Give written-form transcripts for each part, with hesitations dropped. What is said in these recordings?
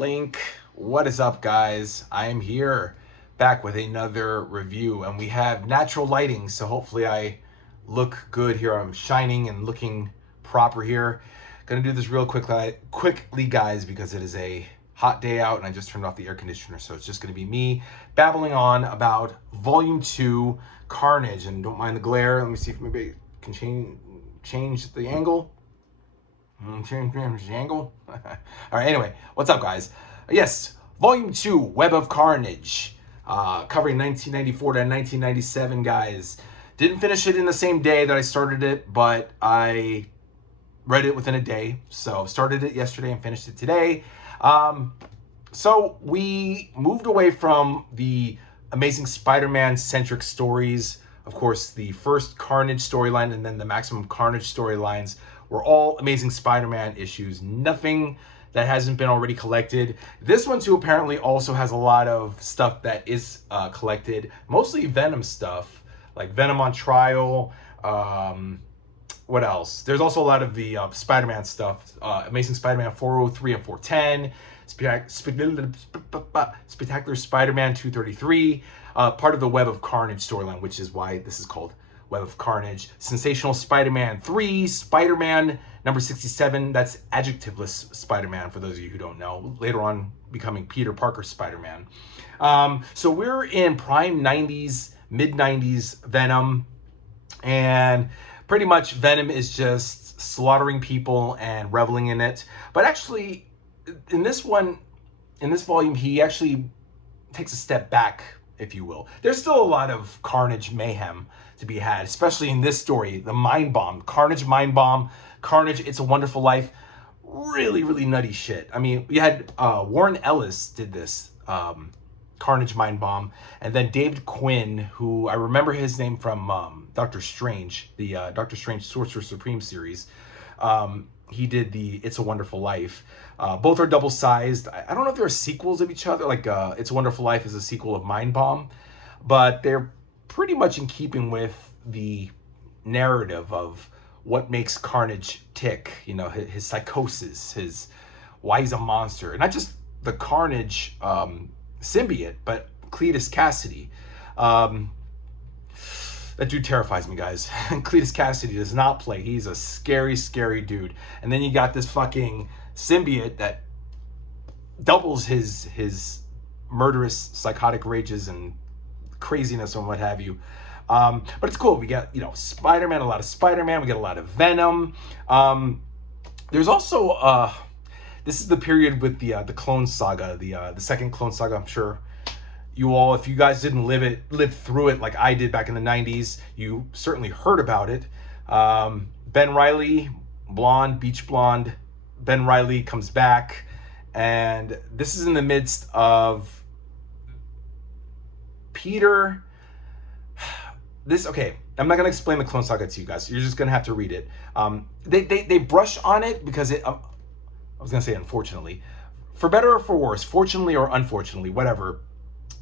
Flink. What is up, guys? I am here back with another review, and we have natural lighting, so hopefully I look good here. I'm shining and looking proper here. Gonna do this real quickly, guys, because it is a hot day out and I just turned off the air conditioner, so it's just gonna be me babbling on about Volume 2 Carnage. And don't mind the glare. Let me see if maybe I can change the angle. Change the angle. All right, anyway, what's up, guys? Yes, Volume 2, Web of Carnage, covering 1994 to 1997, guys. Didn't finish it in the same day that I started it, but I read it within a day. So started it yesterday and finished it today. So we moved away from the Amazing Spider-Man centric stories. Of course, the first Carnage storyline and then the Maximum Carnage storylines were all Amazing Spider-Man issues. Nothing that hasn't been already collected. This one too apparently also has a lot of stuff that is collected. Mostly Venom stuff, like Venom on Trial. What else? There's also a lot of the Spider-Man stuff. Amazing Spider-Man 403 and 410. Spectacular Spider-Man 233. Part of the Web of Carnage storyline, which is why this is called Web of Carnage. Sensational Spider-Man 3, Spider-Man number 67, that's adjectiveless Spider-Man, for those of you who don't know, later on becoming Peter Parker Spider-Man. So we're in prime 90s, mid 90s Venom, and pretty much Venom is just slaughtering people and reveling in it. But actually, in this volume, he actually takes a step back, if you will. There's still a lot of Carnage mayhem to be had, especially in this story, the Mind Bomb, Carnage Mind Bomb, Carnage It's a Wonderful Life, really, really nutty shit. I mean, we had Warren Ellis did this, Carnage Mind Bomb, and then David Quinn, who I remember his name from Doctor Strange, the Doctor Strange Sorcerer Supreme series. He did the It's a Wonderful Life. Both are double-sized. I don't know if they're sequels of each other, like It's a Wonderful Life is a sequel of Mind Bomb, but they're pretty much in keeping with the narrative of what makes Carnage tick, you know, his psychosis, his why he's a monster. And not just the Carnage symbiote, but Cletus Cassidy. That dude terrifies me, guys. Cletus Cassidy does not play. He's a scary, scary dude. And then you got this fucking symbiote that doubles his murderous, psychotic rages and craziness and what have you. But it's cool. We got, you know, Spider-Man, a lot of Spider-Man. We get a lot of Venom. There's also this is the period with the Clone Saga, the second Clone Saga. I'm sure you all, if you guys didn't live through it like I did back in the 90s, you certainly heard about it. Ben Reilly, blonde, beach blonde. Ben Reilly comes back, and this is in the midst of Peter. Okay, I'm not gonna explain the Clone Saga to you guys. You're just gonna have to read it. They brush on it because I was gonna say unfortunately, for better or for worse, fortunately or unfortunately, whatever.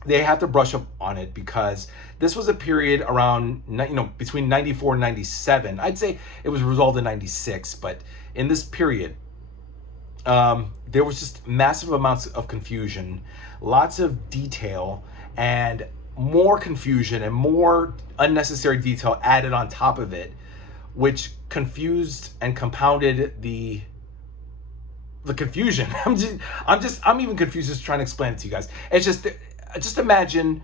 They have to brush up on it because this was a period around, you know, between 94 and 97. I'd say it was resolved in 96, but in this period, there was just massive amounts of confusion, lots of detail, and more confusion and more unnecessary detail added on top of it, which confused and compounded the confusion. I'm even confused just trying to explain it to you guys. It's just imagine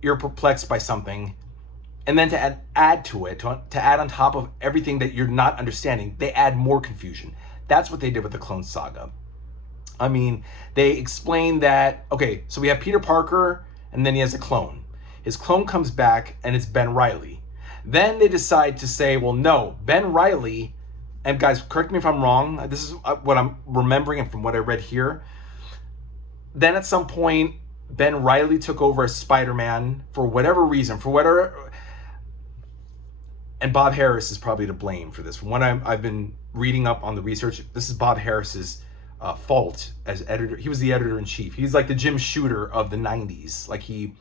you're perplexed by something, and then to add to it, to add on top of everything that you're not understanding, they add more confusion. That's what they did with the Clone Saga. I mean, they explained that, okay, so we have Peter Parker, and then he has a clone. His clone comes back, and it's Ben Reilly. Then they decide to say, well, no, Ben Reilly, and guys, correct me if I'm wrong, this is what I'm remembering and from what I read here. Then at some point, Ben Reilly took over as Spider-Man for whatever reason, and Bob Harris is probably to blame for this. From what I've been reading up on the research, this is Bob Harris's fault as editor. He was the editor-in-chief. He's like the Jim Shooter of the 90s. Like, he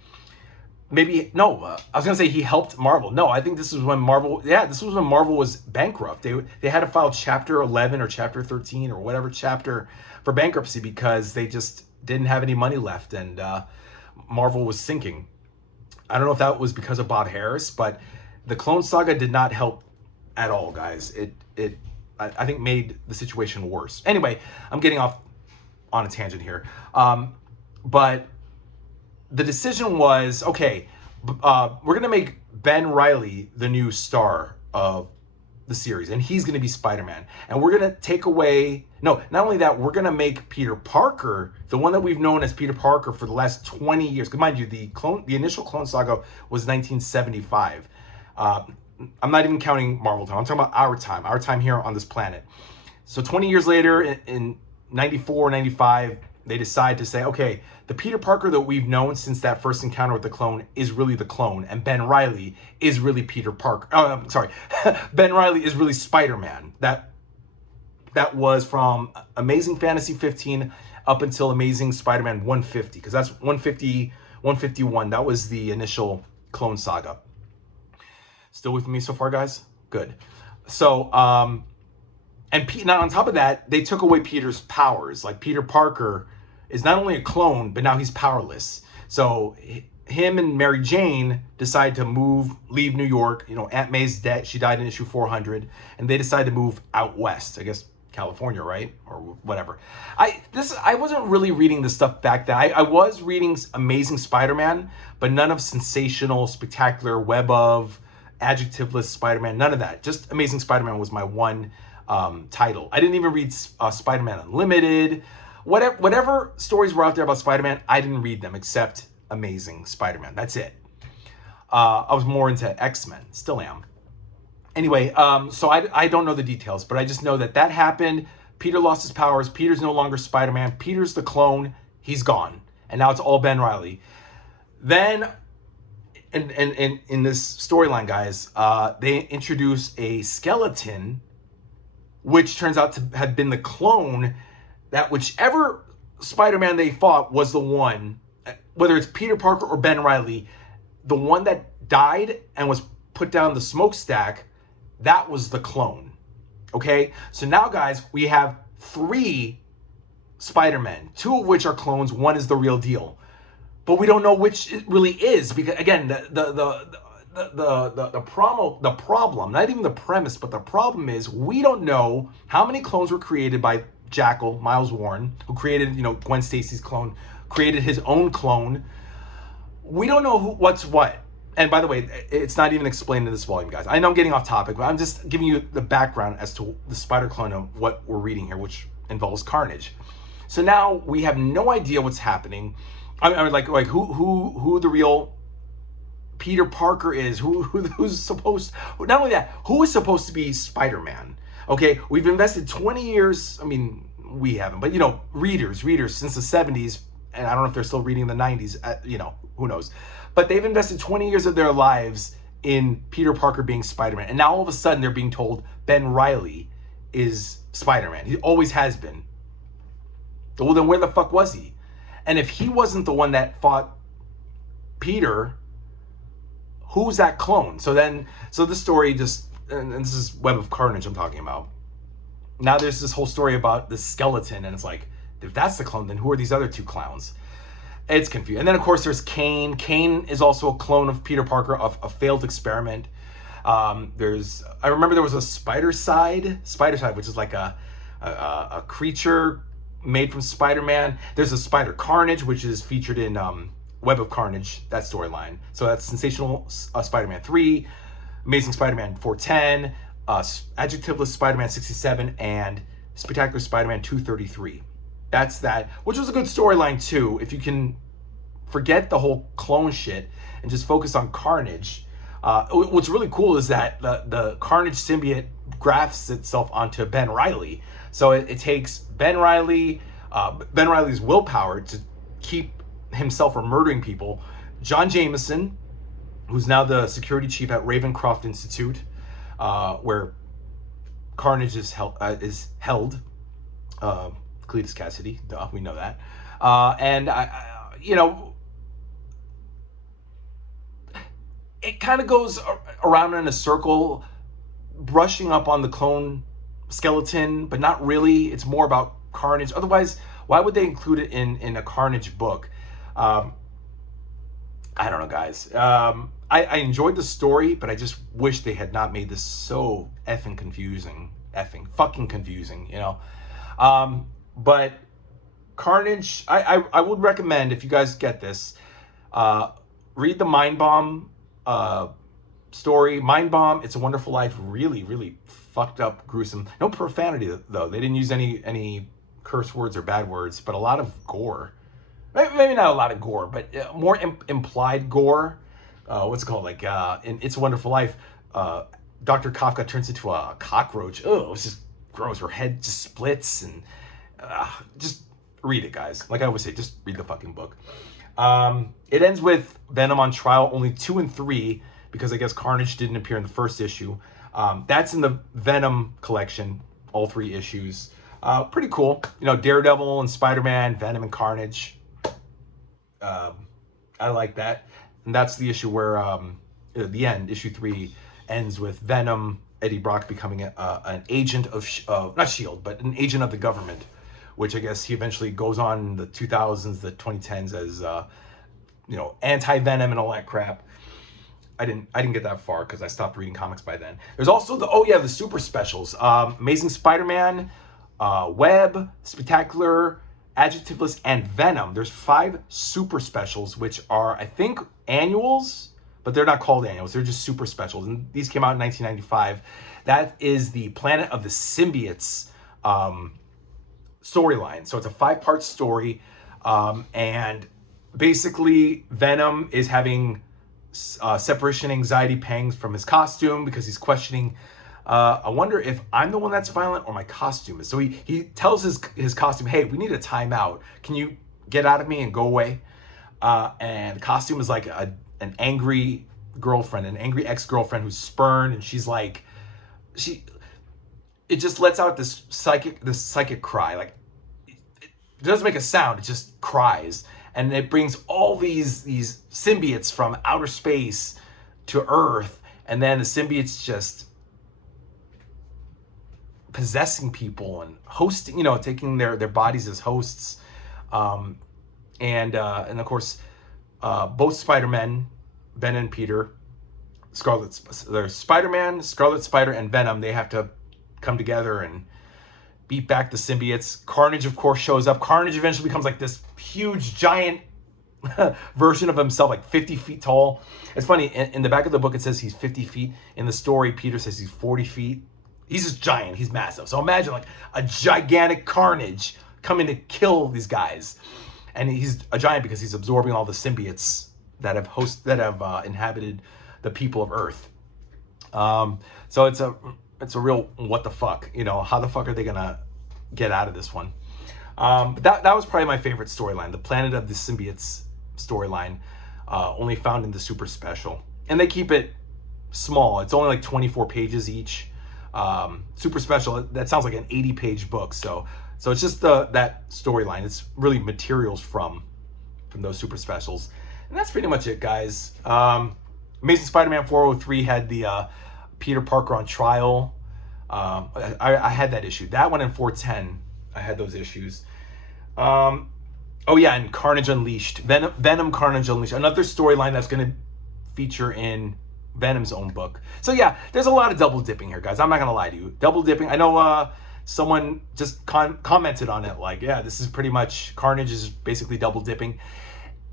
maybe no. I was gonna say he helped Marvel. No, I think this was when Marvel. Yeah, this was when Marvel was bankrupt. They had to file Chapter 11 or Chapter 13 or whatever chapter for bankruptcy because they just didn't have any money left, and Marvel was sinking. I don't know if that was because of Bob Harris, but the Clone Saga did not help at all, guys. I think made the situation worse. Anyway, I'm getting off on a tangent here, but the decision was, okay, we're gonna make Ben Reilly the new star of the series, and he's gonna be Spider-Man, and we're gonna take away, no, not only that, we're gonna make Peter Parker, the one that we've known as Peter Parker for the last 20 years, because mind you, the initial Clone Saga was 1975. I'm not even counting Marvel time, I'm talking about our time here on this planet. So 20 years later, in 94, 95, they decide to say, okay, the Peter Parker that we've known since that first encounter with the clone is really the clone, and Ben Reilly is really Peter Parker. Oh, I'm sorry, Ben Reilly is really Spider-Man. That was from Amazing Fantasy 15 up until Amazing Spider-Man 150, because that's 150, 151. That was the initial Clone Saga. Still with me so far, guys? Good. So, and now on top of that, they took away Peter's powers. Like, Peter Parker is not only a clone, but now he's powerless. So him and Mary Jane decide to leave New York. You know, Aunt May's dead. She died in issue 400. And they decide to move out west. I guess California, right? Or whatever. I wasn't really reading this stuff back then. I was reading Amazing Spider-Man, but none of sensational, spectacular, web of, adjectiveless Spider-Man. None of that. Just Amazing Spider-Man was my one title. I didn't even read Spider-Man Unlimited. Whatever stories were out there about Spider-Man, I didn't read them except Amazing Spider-Man. That's it. I was more into X-Men. Still am. Anyway, so I don't know the details, but I just know that happened. Peter lost his powers. Peter's no longer Spider-Man. Peter's the clone. He's gone. And now it's all Ben Reilly. Then, in this storyline, guys, they introduce a skeleton, which turns out to have been the clone that whichever Spider-Man they fought was the one, whether it's Peter Parker or Ben Reilly, the one that died and was put down the smokestack, that was the clone. Okay? So now, guys, we have 3 Spider-Men, 2 of which are clones, 1 is the real deal. But we don't know which it really is, because again, the problem, not even the premise, but the problem is we don't know how many clones were created by Jackal, Miles Warren, who created, you know, Gwen Stacy's clone, created his own clone. We don't know what's what. And by the way, it's not even explained in this volume, guys. I know I'm getting off topic, but I'm just giving you the background as to the spider clone of what we're reading here, which involves Carnage. So now we have no idea what's happening. I mean, like who the real Peter Parker is, who's supposed, not only that, who is supposed to be Spider-Man? Okay, we've invested 20 years, I mean, we haven't, but you know, readers since the 70s, and I don't know if they're still reading the 90s, you know, who knows. But they've invested 20 years of their lives in Peter Parker being Spider-Man, and now all of a sudden they're being told Ben Reilly is Spider-Man. He always has been. Well, then where the fuck was he? And if he wasn't the one that fought Peter, who's that clone? So this story just, and this is Web of Carnage I'm talking about. Now there's this whole story about the skeleton, and it's like, if that's the clone, then who are these other 2 clowns? It's confusing. And then of course there's Kane. Kane is also a clone of Peter Parker, of a failed experiment. I remember there was a Spider Side, which is like a creature made from Spider-Man. There's a Spider Carnage, which is featured in Web of Carnage, that storyline. So that's Sensational Spider-Man 3, Amazing Spider-Man 410, Adjectiveless Spider-Man 67, and Spectacular Spider-Man 233. That's that, which was a good storyline too. If you can forget the whole clone shit and just focus on Carnage. What's really cool is that the Carnage symbiote grafts itself onto Ben Reilly. So it takes Ben Reilly's willpower to keep himself from murdering people. John Jameson, who's now the security chief at Ravencroft Institute, where Carnage is held. Cletus Cassidy, duh, we know that. And you know, it kind of goes around in a circle, brushing up on the clone skeleton, but not really. It's more about Carnage. Otherwise, why would they include it in a Carnage book? I don't know, guys. I enjoyed the story, but I just wish they had not made this so effing confusing. Effing fucking confusing, you know? But Carnage, I would recommend, if you guys get this, read the Mind Bomb story. Mind Bomb, It's a Wonderful Life, really, really fucked up, gruesome. No profanity, though. They didn't use any curse words or bad words, but a lot of gore. Maybe not a lot of gore, but more implied gore. What's it called? Like in It's a Wonderful Life, Dr. Kafka turns into a cockroach. Oh, it's just gross. Her head just splits, and just read it, guys. Like I always say, just read the fucking book. It ends with Venom on trial, only 2 and 3, because I guess Carnage didn't appear in the first issue. That's in the Venom collection, all 3 issues. Pretty cool. You know, Daredevil and Spider-Man, Venom and Carnage. I like that. And that's the issue where, at the end, issue 3 ends with Venom, Eddie Brock becoming an agent of, not S.H.I.E.L.D., but an agent of the government, which I guess he eventually goes on in the 2000s, the 2010s as, you know, anti-Venom and all that crap. I didn't get that far because I stopped reading comics by then. There's also the super specials. Amazing Spider-Man, Web, Spectacular, Adjectiveless, and Venom. There's 5 super specials, which are, I think, annuals, but they're not called annuals. They're just super specials. And these came out in 1995. That is the Planet of the Symbiotes storyline. So it's a 5-part story. And basically, Venom is having separation anxiety pangs from his costume because he's questioning, I wonder if I'm the one that's violent or my costume is. So he tells his costume, hey, we need a timeout. Can you get out of me and go away? And the costume is like an angry girlfriend, an angry ex-girlfriend who's spurned, and she's like, it just lets out this psychic cry. Like, it doesn't make a sound, it just cries. And it brings all these symbiotes from outer space to Earth, and then the symbiotes just possessing people and hosting, you know, taking their bodies as hosts. And of course, both Spider-Men, Ben and Peter, there's Spider-Man, Scarlet Spider, and Venom. They have to come together and beat back the symbiotes. Carnage, of course, shows up. Carnage eventually becomes like this huge, giant version of himself, like 50 feet tall. It's funny, in the back of the book, it says he's 50 feet. In the story, Peter says he's 40 feet. He's just giant. He's massive. So imagine like a gigantic Carnage coming to kill these guys. And he's a giant because he's absorbing all the symbiotes that have inhabited the people of Earth. So it's a real what the fuck, you know, how the fuck are they gonna get out of this one? But that was probably my favorite storyline, the Planet of the Symbiotes storyline, only found in the super special. And they keep it small. It's only like 24 pages each. Super special, that sounds like an 80-page book. So it's just that storyline. It's really materials from those super specials. And that's pretty much it, guys. Amazing Spider-Man 403 had the Peter Parker on trial. I had that issue. That one in 410, I had those issues. Oh yeah, and Carnage Unleashed. Venom Carnage Unleashed. Another storyline that's going to feature in Venom's own book. So yeah, there's a lot of double dipping here, guys. I'm not going to lie to you. Double dipping. I know someone just commented on it like, yeah, this is pretty much, Carnage is basically double dipping.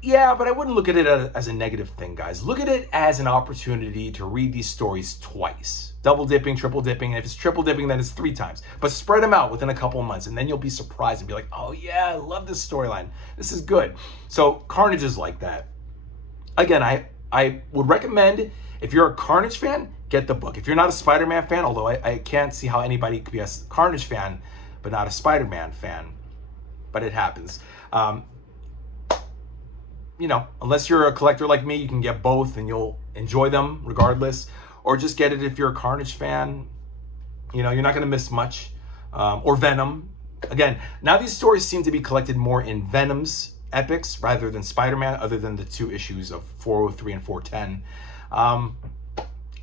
Yeah, but I wouldn't look at it as a negative thing, guys. Look at it as an opportunity to read these stories twice. Double dipping, triple dipping. And if it's triple dipping, then it's 3 times. But spread them out within a couple of months, and then you'll be surprised and be like, oh yeah, I love this storyline. This is good. So Carnage is like that. Again, I would recommend, if you're a Carnage fan, get the book. If you're not a Spider-Man fan, although I can't see how anybody could be a Carnage fan but not a Spider-Man fan, but it happens. You know, unless you're a collector like me, you can get both and you'll enjoy them regardless. Or just get it if you're a Carnage fan. You know, you're not going to miss much. Or Venom. Again, now these stories seem to be collected more in Venom's epics rather than Spider-Man, other than the 2 issues of 403 and 410.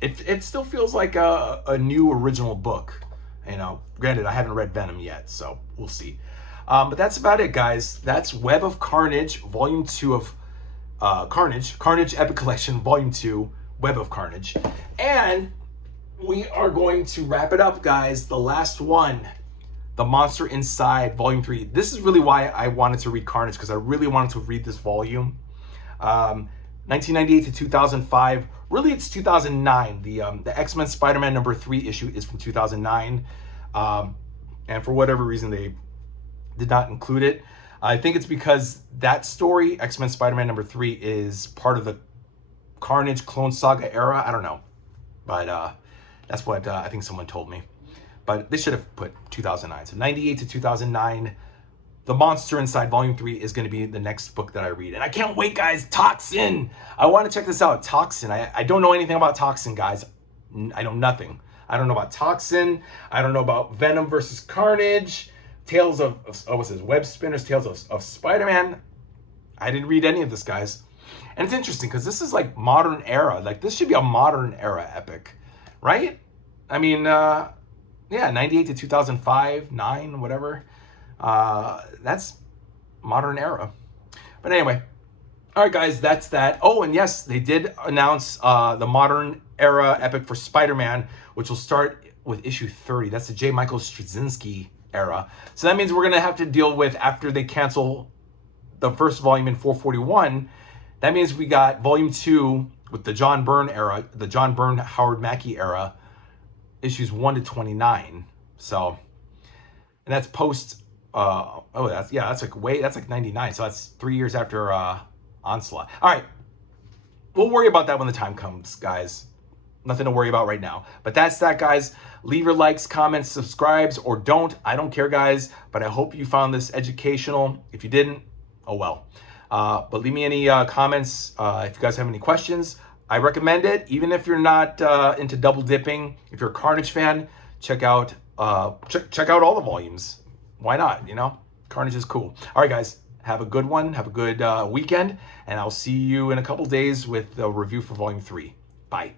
It still feels like a new original book. You know, granted, I haven't read Venom yet, so we'll see. But that's about it, guys. That's Web of Carnage, Volume 2 of Carnage Epic Collection, Volume 2, Web of Carnage. And we are going to wrap it up, guys. The last one, The Monster Inside, Volume 3. This is really why I wanted to read Carnage, because I really wanted to read this volume. 1998 to 2005. Really, it's 2009. The X-Men Spider-Man number 3 issue is from 2009. And for whatever reason, they did not include it. I think it's because that story, X-Men Spider-Man number 3, is part of the Carnage Clone Saga era. I don't know. But that's what I think someone told me. But they should have put 2009. So 98 to 2009. The Monster Inside Volume 3 is going to be the next book that I read. And I can't wait, guys. Toxin. I want to check this out. Toxin. I don't know anything about Toxin, guys. I know nothing. I don't know about Toxin. I don't know about Venom versus Carnage. Tales of what's this? Web Spinners, Tales of Spider-Man. I didn't read any of this, guys. And it's interesting because this is like modern era. Like, this should be a modern era epic, right? I mean, yeah, 98 to 2005, 9, whatever. That's modern era. But anyway, all right, guys, that's that. Oh, and yes, they did announce the modern era epic for Spider-Man, which will start with issue 30. That's the J. Michael Straczynski era. So that means we're gonna have to deal with, after they cancel the first volume in 441, that means we got volume 2 with the John Byrne era, the John Byrne Howard Mackie era, issues 1 to 29. So, and that's post that's like 99. So that's 3 years after Onslaught. All right, we'll worry about that when the time comes, guys. Nothing to worry about right now. But that's that, guys. Leave your likes, comments, subscribes, or don't. I don't care, guys. But I hope you found this educational. If you didn't, oh well. But leave me any comments if you guys have any questions. I recommend it, even if you're not into double dipping. If you're a Carnage fan, check out check out all the volumes. Why not? You know, Carnage is cool. All right, guys. Have a good one. Have a good weekend. And I'll see you in a couple days with the review for Volume 3. Bye.